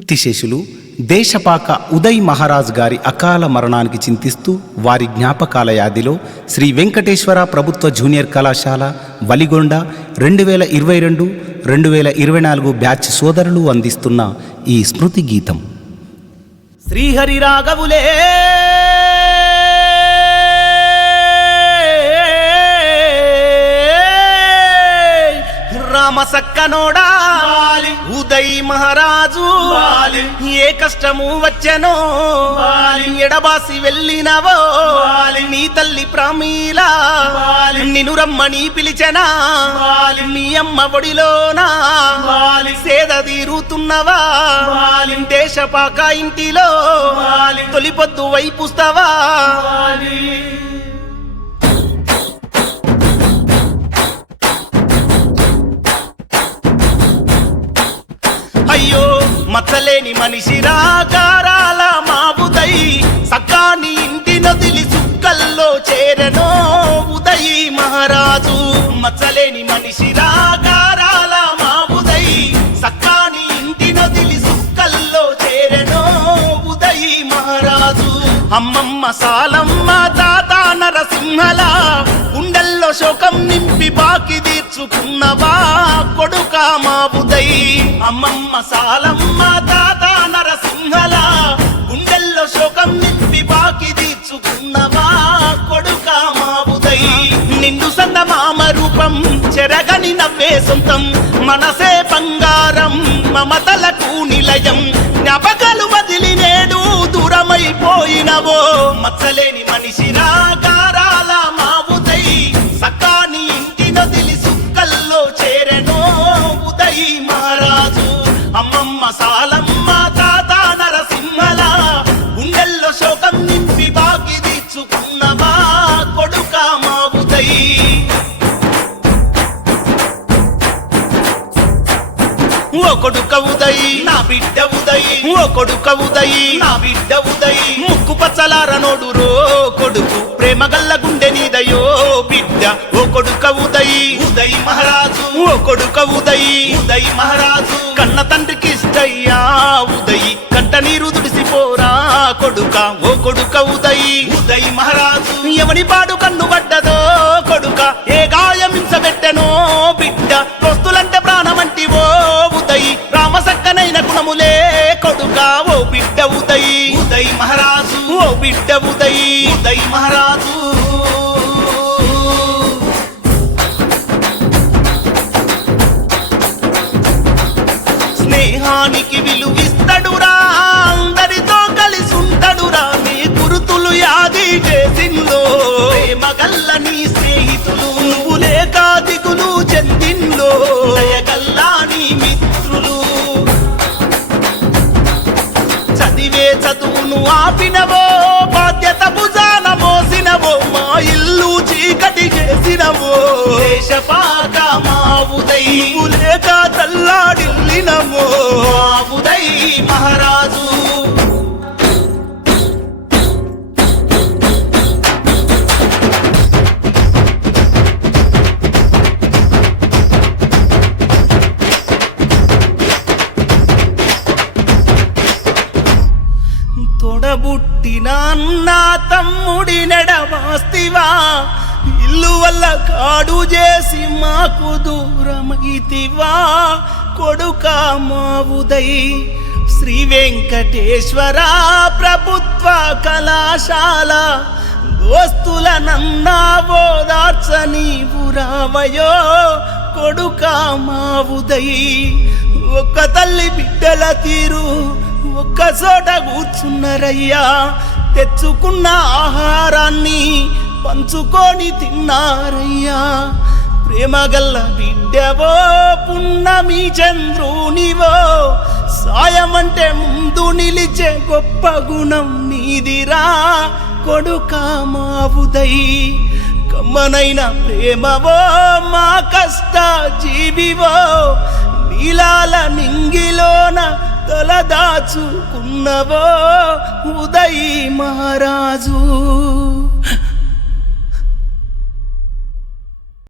కీర్తిశేషులు దేశపాక ఉదయ్ మహారాజ్ గారి అకాల మరణానికి చింతిస్తూ వారి జ్ఞాపకాల యాదిలో శ్రీ వెంకటేశ్వర ప్రభుత్వ జూనియర్ కళాశాల వలిగొండ 2022-2024 బ్యాచ్ సోదరులు అందిస్తున్న ఈ స్మృతి గీతం. శ్రీహరి రాఘవులే రామసక్కనోడా ఉదయ్ మహారాజు ఏ కష్టము వచ్చెనో ఎడబాసి వెళ్ళినవో నీ తల్లి ప్రామీలా నిన్ను రమ్మని పిలిచెనా నీ అమ్మ ఒడిలోనా సేద తీరుతున్నవా దేశపాక ఇంటిలో తొలిపొద్దు వైపుస్తావా అయ్యో మచ్చలేని మనిషి రాగారాల మా ఉదయ్ సక్కాని ఇంటి నదిలి సుక్కల్లో చేరనో ఉదయ్ మహారాజు. మచ్చలేని మనిషి రాగారాల మా ఉదయ్ సక్కాని ఇంటి నదిలి సుక్కల్లో చేరనో ఉదయ్ మహారాజు. అమ్మమ్మ సాలమ్మ తాత నరసింహల గుండెల్లో శోకం నింపి బాకి తీర్చుకున్నవా కొడుక మా ఉదయ్. అమ్మమ్మ సాలమ్మ తాత నరసింహల గుండెల్లో శోకం నింపి బాకి తీర్చుకున్నవా కొడుక మా ఉదయ్. నిన్ను సందమామ రూపం చెరగని నవ్వే సొంతం మనసే బంగారం మమతలకు నిలయం జ్ఞాపకాలు వదిలి నేడు దూరమైపోయినవో మచ్చలేని మనిషి రాగారాల మా ఉదయ్ సక్కాని ఇంటి నదిలి సుక్కల్లో చేరెనో ఉదయ్ మహారాజు. అమ్మమ్మ సాలమ్మ తాత నరసింహల గుండెల్లో శోకం నింపి బాకి తీర్చుకున్నవా కొడుక మా ఉదయ్. ఓ కొడుక ఉదయ్ నా బిడ్డ ఉదయ్ ఓ కొడుక ఉదయ్ నా బిడ్డ ఉదయ్ ముక్కు పచ్చలార నోడురో కొడుకు ప్రేమ గల్ల గుండె నీదయో బిడ్డ. ఓ కొడుక ఉదయ్ ఉదయ్ మహారాజు ఓ కొడుక ఉదయ్ ఉదయ్ మహారాజు. కన్న తండ్రికి ఇష్టయ్యా ఉదయ్ కంట నీరు తుడిసిపోరా కొడుక. ఓ కొడుక ఉదయ్ ఉదయ్ మహారాజు ఎవని పాడు కన్ను పడ్డదో కొడుక ఏ గాయమించబెట్టెనో బిడ్డ. దోస్తులంటే ప్రాణమంటి ఓ ఉదయ్ రామసక్కనైన గుణములే కొడుక. ఓ బిడ్డ ఉదయ్ ఉదయ్ మహారాజు ఓ బిడ్డ ఉదయ్ ఉదయ్ మహారాజు. స్నేహానికి విలువిస్తడురా అందరితో కలిసి ఉంటాడురా నీ గురుతులు యాది చేసిందో ప్రేమగల్ల నీ స్నేహితులు నువ్వు లేక దిగులు చెందిందో దయగల్లా నీ మిత్రులు. చదివే చదువును ఆపినవో బాధ్యత భుజాన మోసినవో మా ఇల్లు చీకటి చేసినవో దేశపాక మా ఉదయ్ నువ్వు లేక తల్లాడిల్లినవో మా ఉదయ్ మహారాజు. తొడబుట్టిన అన్న తమ్ముడి నెడవాస్తివా ఇల్లు వల్ల కాడు చేసి మాకు దూరమైతివా కొడుక మా ఉదయ్. శ్రీ వెంకటేశ్వర ప్రభుత్వ కళాశాల దోస్తుల నందావోదార్చని బురావయో కొడుక మా ఉదయ్. ఒక్క తల్లి బిడ్డల తీరు ఒక్క చోట కూర్చున్నారయ్యా తెచ్చుకున్న ఆహారాన్ని పంచుకొని తిన్నారయ్యా. ప్రేమగల్ల బిడ్డవో పున్నమి చంద్రునివో సాయమంటే ముందు నిలిచే గొప్ప గుణం నీదిరా కొడుక మా ఉదయ్. కమ్మనైన ప్రేమవో మా కష్ట జీవివో నీలాల నింగిలోన తలదాచుకున్నవో ఉదయ్ మహారాజు.